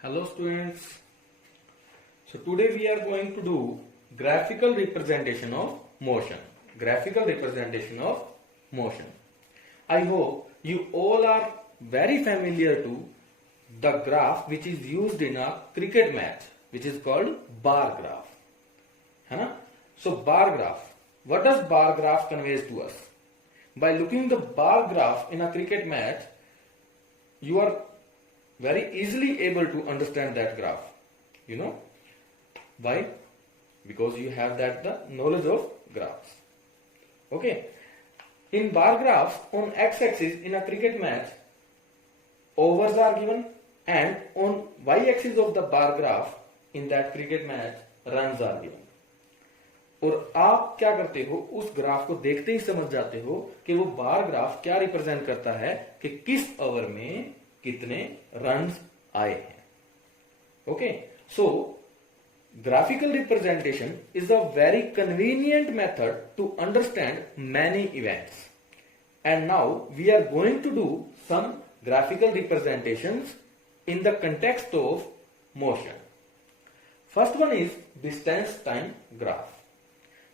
Hello students. So today we are going to do graphical representation of motion. Graphical representation of motion. I hope you all are very familiar to the graph which is used in a cricket match, which is called bar graph. है ना? So bar graph. What does bar graph conveys to us? By looking the bar graph in a cricket match, you are very easily able to understand that graph. You know why? Because you have the knowledge of graphs. Okay. In bar graphs, on x-axis in a cricket match, overs are given, and on y-axis of the bar graph in that cricket match, runs are given. और आप क्या करते हो, उस graph को देखते ही समझ जाते हो कि वो बार ग्राफ क्या रिप्रेजेंट करता है कि किस ओवर में कितने रन्स आए हैं. Okay, so graphical representation is a very convenient method to understand many events, and now we are going to do some graphical representations in the context of motion. First one is distance time graph.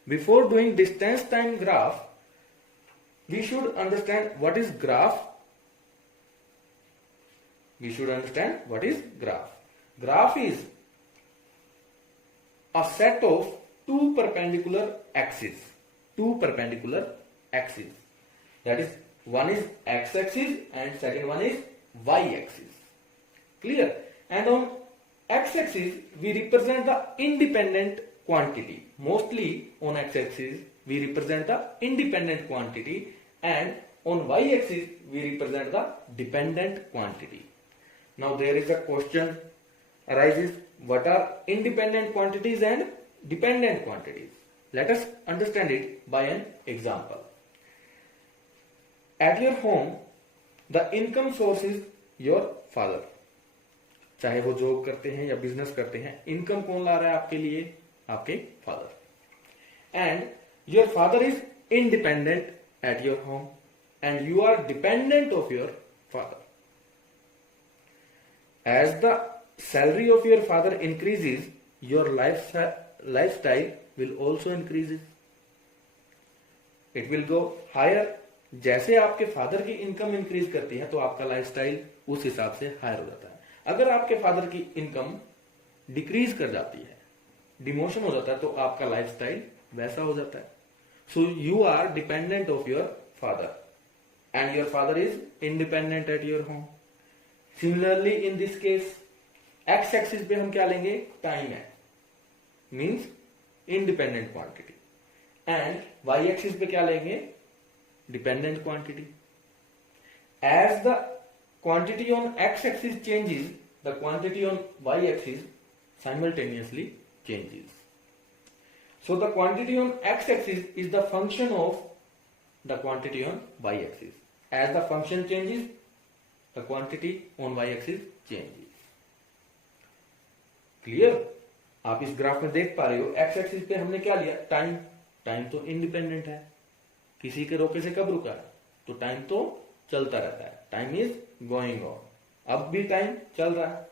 Before doing distance time graph, we should understand what is graph. We should understand what is graph. Graph is a set of two perpendicular axes. Two perpendicular axes. That is, one is x-axis and second one is y-axis. Clear? And on x-axis we represent the independent quantity. Mostly on x-axis we represent the independent quantity, and on y-axis we represent the dependent quantity. Now there is a question arises, what are independent quantities and dependent quantities? Let us understand it by an example. At your home, the income source is your father. चाहे वो job करते हैं या business करते हैं, income कौन ला रहा है आपके लिए? आपके father. And your father is independent at your home and you are dependent of your father. As the salary of your father increases, your lifestyle will also increases. It will go higher. जैसे आपके father की income increase करती है तो आपका lifestyle उस हिसाब से हायर हो जाता है. अगर आपके फादर की इनकम डिक्रीज कर जाती है, डिमोशन हो जाता है, तो आपका लाइफस्टाइल वैसा हो जाता है. So you are dependent of your father and your father is independent at your home. Similarly in this case, X axis पे हम क्या लेंगे? टाइम है, means independent quantity, and Y axis पे क्या लेंगे? Dependent quantity. As the quantity on X axis changes, the quantity on Y axis simultaneously changes. So the quantity on x-axis is the function of the quantity on y-axis. As the function changes, the quantity on y-axis changes. Clear? आप इस graph में देख पा रहे हो, x axis पे हमने क्या लिया? टाइम. टाइम तो इंडिपेंडेंट है, किसी के रोके से कब रुका है? तो टाइम तो चलता रहता है. Time is going on. अब भी टाइम चल रहा है.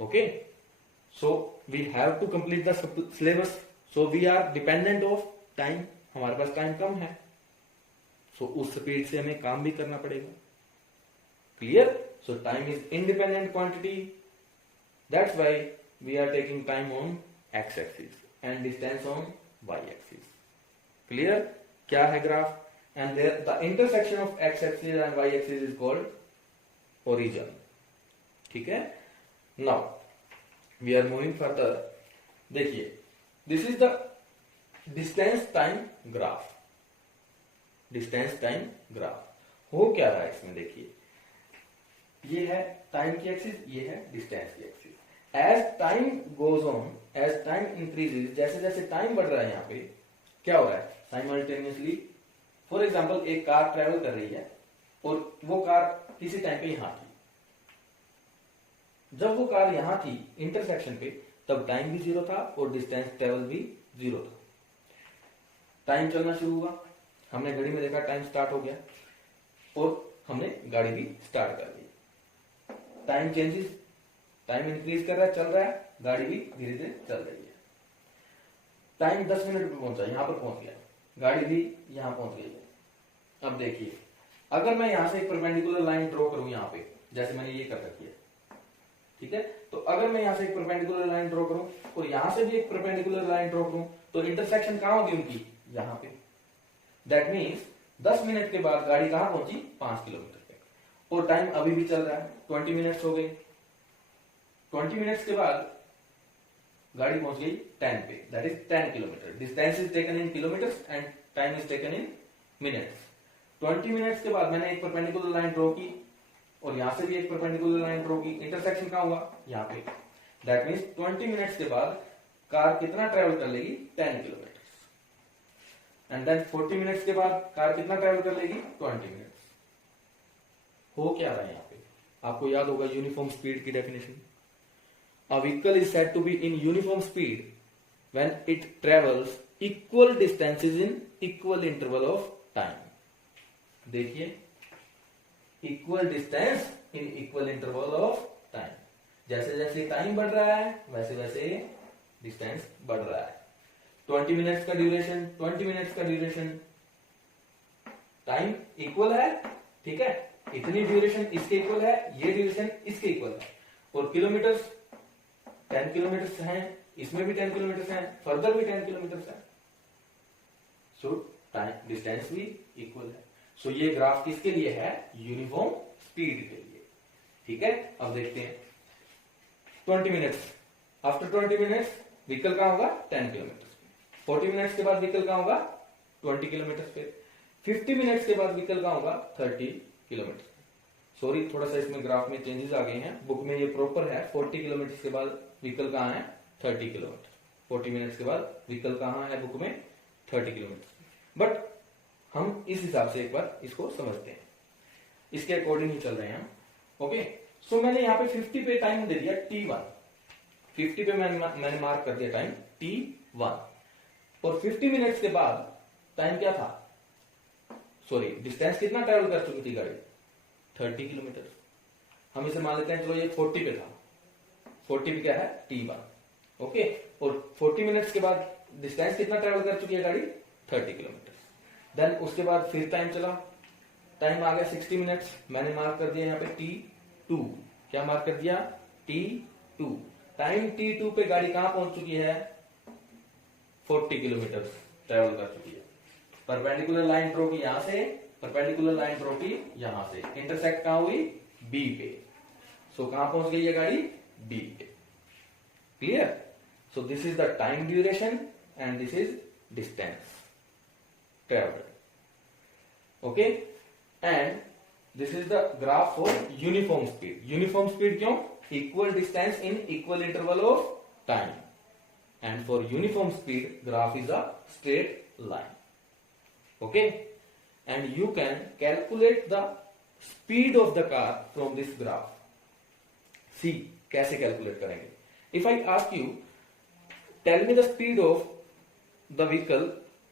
Okay, so we have to complete the syllabus. So we are dependent of time. हमारे पास टाइम कम है, सो उस स्पीड से हमें काम भी करना पड़ेगा. Clear? So time is independent quantity. That's why we are taking time on X axis and distance on Y axis. Clear? क्या है graph? And the intersection of X axis and Y axis is called origin. ठीक है? Now we are moving further. देखिए, this is the distance time graph. Distance time graph हो क्या रहा है इसमें? देखिए, ये है टाइम की एक्सिस, ये है डिस्टेंस की axis. As time goes on, as time increases, जैसे जैसे टाइम बढ़ रहा है, यहां पे क्या हो रहा है? साइमल्टेनियसली, फॉर एग्जाम्पल, एक कार ट्रेवल कर रही है और वो कार किसी टाइम पे यहां थी. जब वो कार यहां थी इंटरसेक्शन पे, तब टाइम भी जीरो था और डिस्टेंस ट्रेवल भी जीरो था. टाइम चलना शुरू हुआ, हमने घड़ी में देखा टाइम स्टार्ट हो गया और हमने गाड़ी भी स्टार्ट कर दी. टाइम चेंजेस टाइम इंक्रीज कर रहा है, चल रहा है, गाड़ी भी धीरे धीरे चल रही है। टाइम 10 मिनट पे पहुंचा, यहां पर पहुंच गया, गाड़ी भी यहां पहुंच गई है। अब देखिए, अगर मैं यहां से एक परपेंडिकुलर लाइन ड्रॉ करूं यहां पे, जैसे मैंने ये कर रखी है, ठीक है, तो अगर मैं यहां से एक परपेंडिकुलर लाइन ड्रॉ करूं और यहां से भी एक परपेंडिकुलर लाइन ड्रॉ करूं, तो इंटरसेक्शन कहां होगी उनकी, यहां पे। दैट मीन्स 10 मिनट के बाद गाड़ी कहां पहुंची, 5 किलोमीटर पे, और टाइम अभी भी चल रहा है, 20 मिनट्स हो गए। 20 मिनट्स के बाद गाड़ी पहुंच गई 10 पे, that is 10 kilometre. Distance is taken in kilometres and time is taken in minutes. 20 minutes के बाद मैंने एक परपेंडिकुलर लाइन ड्रॉ की और यहां से भी एक परपेंडिकुलर लाइन ड्रॉ की, इंटरसेक्शन कहां हुआ, यहां पे। दैट मीन्स 20 मिनट्स के बाद कार कितना ट्रेवल कर लेगी, 10 किलोमीटर। एंड देन 40 मिनट्स के बाद कार कितना ट्रेवल कर लेगी, 20 मिनट्स। हो क्या रहा है यहाँ पे, आपको याद होगा यूनिफॉर्म स्पीड की definition. A vehicle is said to be in uniform speed when it travels equal distances in equal interval of time. देखिए, equal distance in equal interval of time. जैसे जैसे टाइम बढ़ रहा है वैसे वैसे डिस्टेंस बढ़ रहा है। 20 मिनट्स का ड्यूरेशन, 20 मिनट्स का ड्यूरेशन, टाइम इक्वल है, ठीक है, इतनी ड्यूरेशन इसके इक्वल है, ये ड्यूरेशन इसके इक्वल है, और किलोमीटर्स 10 किलोमीटर हैं, इसमें भी 10 किलोमीटर हैं, फर्दर भी 10 किलोमीटर है। सो टाइम डिस्टेंस भी इक्वल है। सो ये ग्राफ किसके लिए है, यूनिफॉर्म स्पीड के लिए, ठीक है। अब देखते हैं 20 मिनट्स, आफ्टर 20 मिनट्स व्हीकल कहां होगा, 10 किलोमीटर। 40 मिनट्स के बाद व्हीकल कहां होगा, 20 किलोमीटर पे। 50 मिनट्स के बाद व्हीकल कहां होगा, 30 किलोमीटर। सॉरी, थोड़ा सा इसमें ग्राफ में चेंजेस आ गए हैं, बुक में ये प्रॉपर है 40 किलोमीटर के बाद व्हीकल कहां है, 30 किलोमीटर। 40 मिनट्स के बाद व्हीकल कहां है बुक में, 30 किलोमीटर। बट हम इस हिसाब से एक बार इसको समझते हैं, इसके अकॉर्डिंग ही चल रहे हैं हम। ओके, सो मैंने यहाँ पे 50 पे टाइम दे दिया T1, 50 पे मैंने मार्क कर दिया टाइम T1, और 50 मिनट्स के बाद टाइम क्या था, सॉरी डिस्टेंस कितना ट्रेवल कर चुकी थी गाड़ी, 30 किलोमीटर। हम इसे मान लेते हैं, चलो ये 40 पे था, 40 पे क्या है, T1, ओके, और 40 मिनट्स के बाद डिस्टेंस कितना ट्रेवल कर चुकी है गाड़ी, 30 किलोमीटर। देन उसके बाद फिर टाइम चला, टाइम आ गया 60 मिनट्स, मैंने मार्क कर दिया यहाँ पे T2, क्या मार्क कर दिया, T2। टाइम T2 पे गाड़ी कहां पहुंच चुकी है, 40 किलोमीटर ट्रेवल कर चुकी है। परपेंडिकुलर लाइन ड्रॉ की यहां से, परपेंडिकुलर लाइन ड्रॉ की यहां से, इंटरसेक्ट कहां हुई, B पे। सो कहां पहुंच गई है गाड़ी, B पे। Clear? So this is the time duration and this is distance travelled, okay. And this is the graph for uniform speed. Uniform speed क्यों, equal distance in equal interval of time, and for uniform speed graph is a straight line, okay, and you can calculate the speed of the car from this graph. See कैसे calculate करेंगे। if I ask you tell me the speed of the vehicle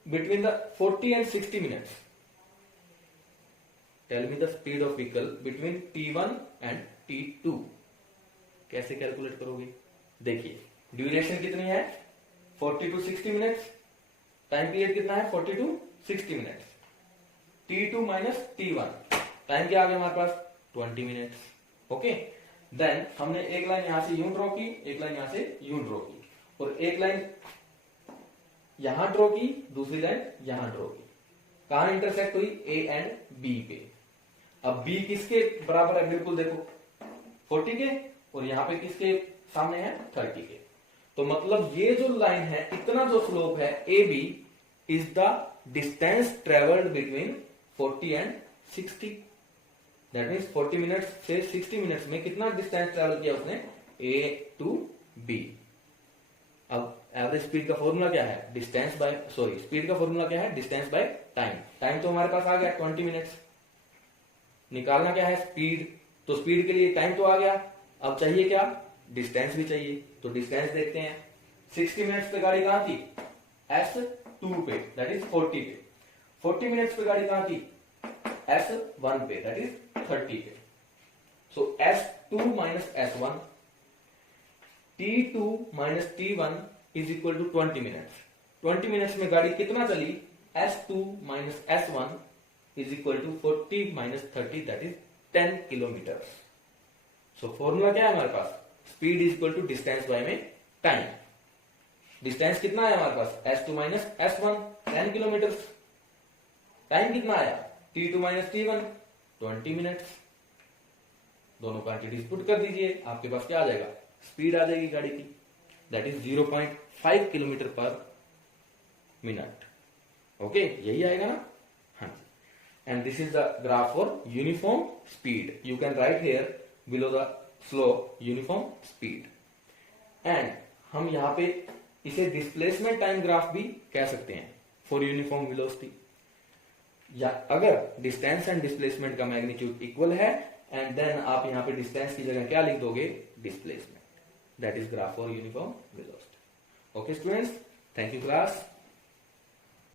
between the 40 and 60 minutes, tell me the speed of vehicle between T1 and T2, कैसे calculate करोगे। देखिए duration कितनी है, 40 to 60 minutes, time period कितना है, 40 to 60 minutes. T2 minus T1, time क्या आ गया हमारे पास, 20 मिनट्स, ओके। देन हमने एक लाइन यहां से यूं ड्रॉ की, एक लाइन यहां से यूं ड्रॉ की, और एक लाइन यहां ड्रॉ की, दूसरी लाइन यहां ड्रॉ की। कहां इंटरसेक्ट हुई, A एंड B पे। अब B किसके बराबर है, बिल्कुल देखो 40 के, और यहां पे किसके सामने है, 30 के। तो मतलब ये जो लाइन है, इतना जो स्लोप है AB is the distance travelled between 40 and 60। That means 40 minutes से 60 मिनट्स में कितना डिस्टेंस ट्रेवल किया उसने, A टू B। अब एवरेज स्पीड का फॉर्मूला क्या है, डिस्टेंस बाय, सॉरी स्पीड का फॉर्मूला क्या है, डिस्टेंस बाय टाइम। टाइम तो हमारे पास आ गया 20 मिनट्स, निकालना क्या है, स्पीड। तो स्पीड के लिए टाइम तो आ गया, अब चाहिए क्या, डिस्टेंस भी चाहिए। तो डिस्टेंस देखते हैं, 60 मिनट्स पे गाड़ी कहां थी, S2 पे, दैट इज 40 पे। 40 मिनट्स पे गाड़ी कहां थी, S1 पे, दैट इज 30 पे। So S2 minus S1, T2 minus T1 is equal to 20 minutes. 20 minutes में गाड़ी कितना चली? S2 minus S1 is equal to 40 minus 30 that is 10 kilometre. So formula क्या है हमारे पास? Speed is equal to distance by में टाइम। डिस्टेंस कितना है हमारे पास? S2 minus S1 10 kilometre. Time कितना आया? T2 minus T1 20 minutes. दोनों क्वांटिटीज पुट कर दीजिए, आपके पास क्या आ जाएगा? स्पीड आ जाएगी गाड़ी की, that is 0.5 kilometre per minute. Okay, यही आएगा ना? हाँ जी। And this is the graph for uniform speed. You can write here below the slope uniform speed. And हम यहां पे इसे डिस्प्लेसमेंट टाइम ग्राफ भी कह सकते हैं फॉर यूनिफॉर्म वेलोसिटी। या अगर डिस्टेंस एंड डिस्प्लेसमेंट का मैग्नीट्यूड इक्वल है, एंड देन आप यहां पे डिस्टेंस की जगह क्या लिख दोगे? Displacement. That is graph for uniform velocity. Okay students, thank you class.